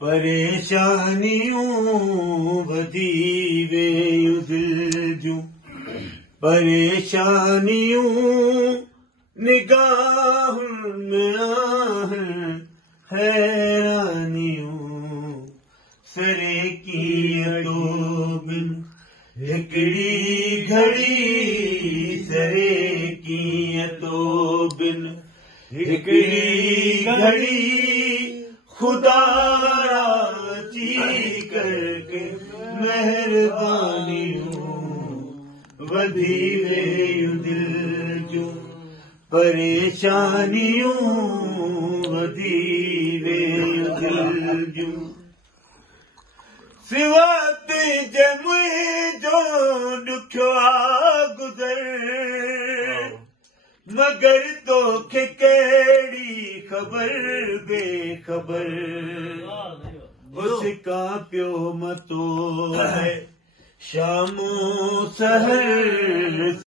परेशानियूं वधी वेयूं दिल जूं परेशानियूं निगाहुनि में आहिनि हैरानियूं सरेकीअ तो बिन हिकिड़ी घड़ी सरेकीअ तो बिन हिकिड़ी घड़ी खुदा राजी करके मेहरबानियूं वधी वेयूं दिल जूं परेशानियूं वधी वेयूं दिल जूं सिवा तुंहिंजे मुंहिंजो ॾुखियो आहे गुज़र मगर तोखे कहिड़ी ख़बर बेख़बर उसका पियो मतो है शामो सहर